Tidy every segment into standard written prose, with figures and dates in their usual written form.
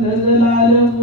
ለዘላለሙ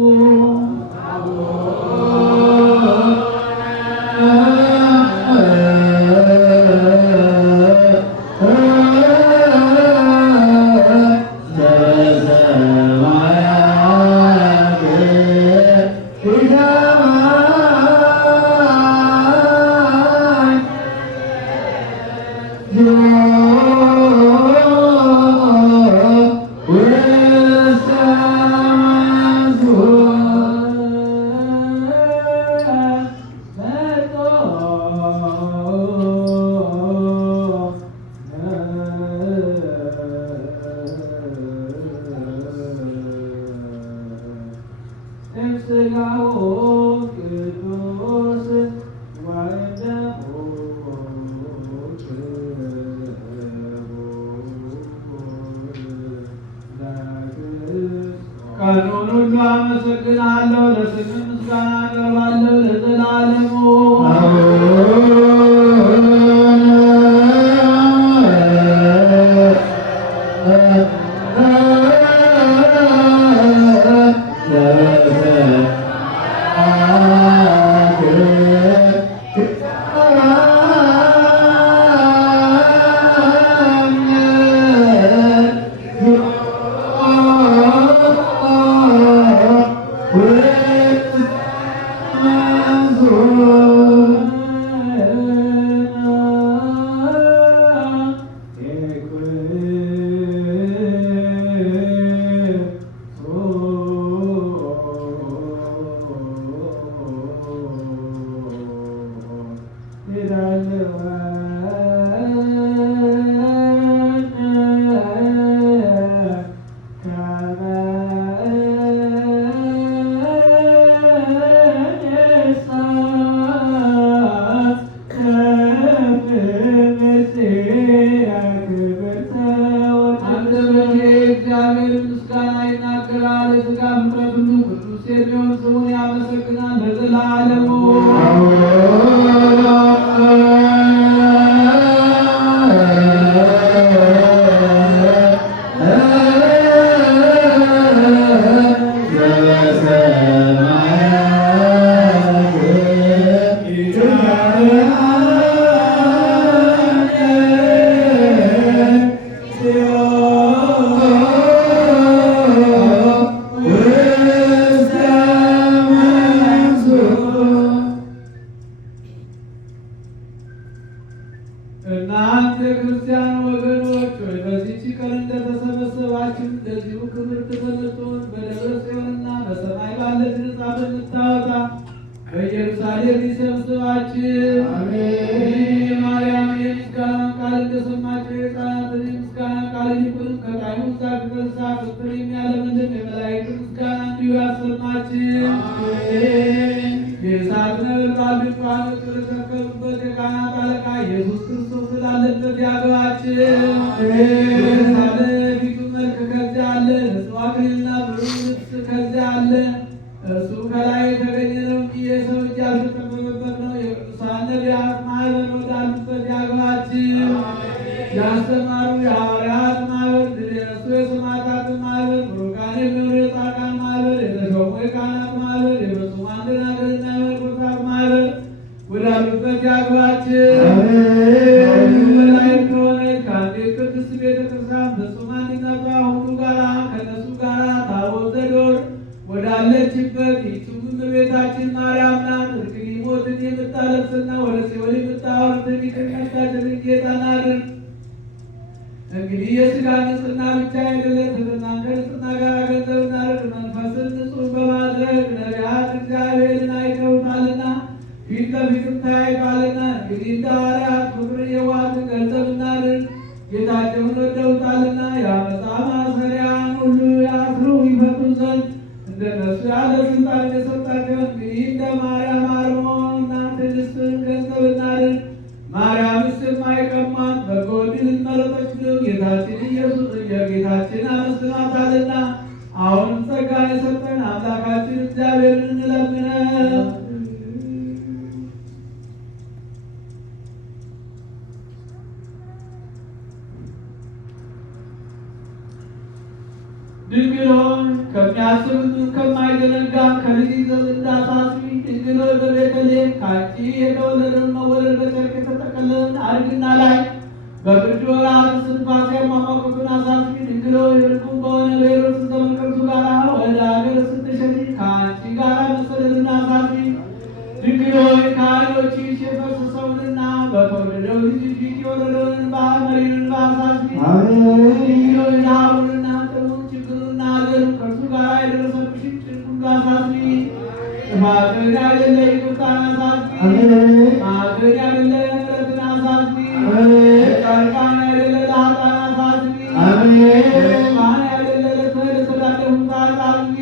ቀኑን ሁሉ አመሰግናለሁ፣ ለስምህ ምስጋና አቀርባለሁ ለዘላለሙ። እናንተ የክርስቲያን ወገኖች ሆይ በዚህች ቀን እንደተሰበሰባችሁ እንደዚሁ ክብር ተሰጥቶን በደብረ ጽዮንና በሰማይ ባለች ነጻ በምታወጣ በኢየሩሳሌም ይሰብስባችሁ። አሜን። ማርያም የምስጋና ቃል እንደሰማችሁ የሕፃናትን የምስጋና ቃል ይልቁንም ከቃሉ ዛፍ የተነሳ ፍቅር የሚያለመልም የመላእክት ምስጋና እንዲሁ ያሰማችሁ። የእሳት ነበልባል ድንኳኖች የተተከሉበት የካህናት አለቃ ኢየሱስ ክርስቶስ ስላለበት ያግባችሁ። ሳለ ፊቱ መልክ ከዚያ አለ፣ ንጹሕ አክሊልና ብሩህ ልብስ ከዚያ አለ። እርሱ ከላይ የተገኘ ነው እንጂ የሰው እጅ ያልተጠበበበት ነው። የቅዱሳን ነቢያት ማኅበር ወዳሉበት ያግባችሁ። ያስተማሩ የሐዋርያት ማኅበር፣ ድል የነሱ የሰማዕታት ማኅበር፣ ቡሩካን የሚሆኑ የጻድቃን ማኅበር፣ የተሾሙ የካህናት ማኅበር፣ የፍጹማን ደናግልና የመነኮሳት ማኅበር ወዳሉበት ያግባችሁ። ከሁሉ በላይ ከሆነች ከአንዲት ቅድስት ቤተ ክርስቲያን ፍጹም አንድነቷ ሁሉ ጋራ ከእነሱ ጋራ ታቦተ ዘዶር ወዳለችበት ይህችም እመቤታችን ማርያም ናት። እርግጥ ሞትን የምታለብስና ወደ ሲኦል የምታወርድ የሚቀጣችን ጌታን አድርግ። እንግዲህ የሥጋ ንጽሕና ብቻ አይደለ፣ ትሕትናን ከንጽሕና ጋር ገንዘብ እናድርግ። መንፈስን ንጹሕ በማድረግ ነቢያት እግዚአብሔርን አይተውታልና ፊት ለፊትም ተያይተዋልና። እንግዲህ እንደ ሐዋርያት ፍቅርን የዋሃትን ገንዘብ እናድርግ። ጌታቸውን ወደውታልና የዓመፃ ማሰሪያን ሁሉ ያስሩ ይፈቱ ዘንድ እንደነሱ ያለ ስልጣን የሰጣቸው። እንግዲህ እንደ ማርያም አርሞንና ትዕግስትን ገንዘብ እናድርግ። ማርያምስ የማይቀማት በጎ ዕድልን መረጠች ብለው ጌታችን ኢየሱስ የጌታችን አመስግኗታልና። አሁንም ጸጋ የሰጠን አምላካችን እግዚአብሔርን እንለምነው። ድንግል ሆይ ከሚያስቡት ከማይዘነጋ ከልጅ ዘንድ አሳስቢ ድንግል ሆይ በቤተልሔም ከአንቺ የተወለደውን መወለድ በጨርቅ የተጠቀለለን አድግና ላይ በፍርድ ወራት እስትንፋሴ ማሟቀቱን አሳስቢ ድንግል ሆይ ርቁም በሆነ በሄሮድስ ዘመን ከእርሱ ጋር ወደ አገር ስትሸሺ ከአንቺ ጋር መሰደድን አሳስቢ ድንግል ሆይ ከዓይኖችሽ የፈሰሰውንና በተወደደው ልጅ ፊት የወረደውን እንባ መሪር እንባ አሳስቢ ድንግል ሆይ ረሃቡንና ጥሙን ችግሩንና ሐዘኑን ከእርሱ ጋር የደረሰብሽን ጭንቅ ሁሉ አሳስቢ ጥፋትን ያደለ ይቅርታን አሳስቢ ማዕድን ያደለ ምሕረትን አሳስቢ ጻድቃን ያደለ ለኃጥአን አሳስቢ ማን ያደለ ለተዳደፉት አሳስቢ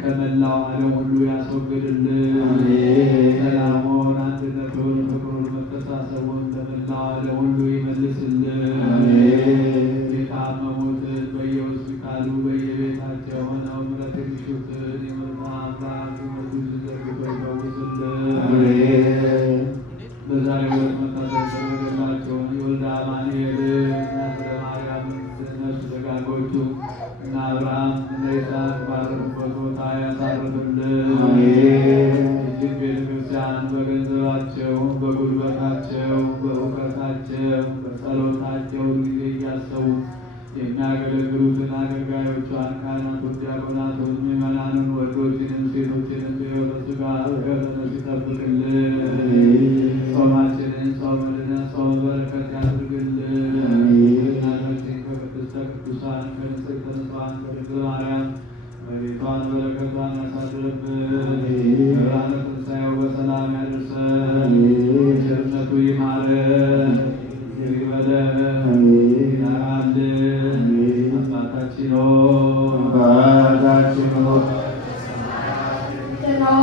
ከመላው ዓለም ሁሉ ያስወግድልን። ሰላሙን፣ አንድነቱን፣ ፍቅሩን፣ መተሳሰቡን በመላው ዓለም ሁሉ ይመልስልን። የታመሙትን በየሆስፒታሉ በየቤታቸው ሆነው ምሕረት የሚሹትን የምሕረት አምላክ እጁን ዘርግቶ ይፈውስልን። በዛሬው ዕለት መታሰቢያ የተደረገላቸውን የወልደ አማኑኤልን እናስረ ማርያምን እነሱ ደጋጎቹ እና አብርሃም እና ይስሐቅ ባረፉበት ቦታ ያሳርፍልን። እጅግ ቤተክርስቲያን በገንዘባቸው፣ በጉልበታቸው፣ በእውቀታቸው፣ በጸሎታቸው ጊዜ እያሰቡ የሚያገለግሉትን አገልጋዮቿን፣ ካህናቱን፣ ዲያቆናቱን፣ ምዕመናንን፣ ወንዶችንም ሴቶችንም በሕይወተ ሥጋ በሕይወተ ነፍስ ይጠብቅልን።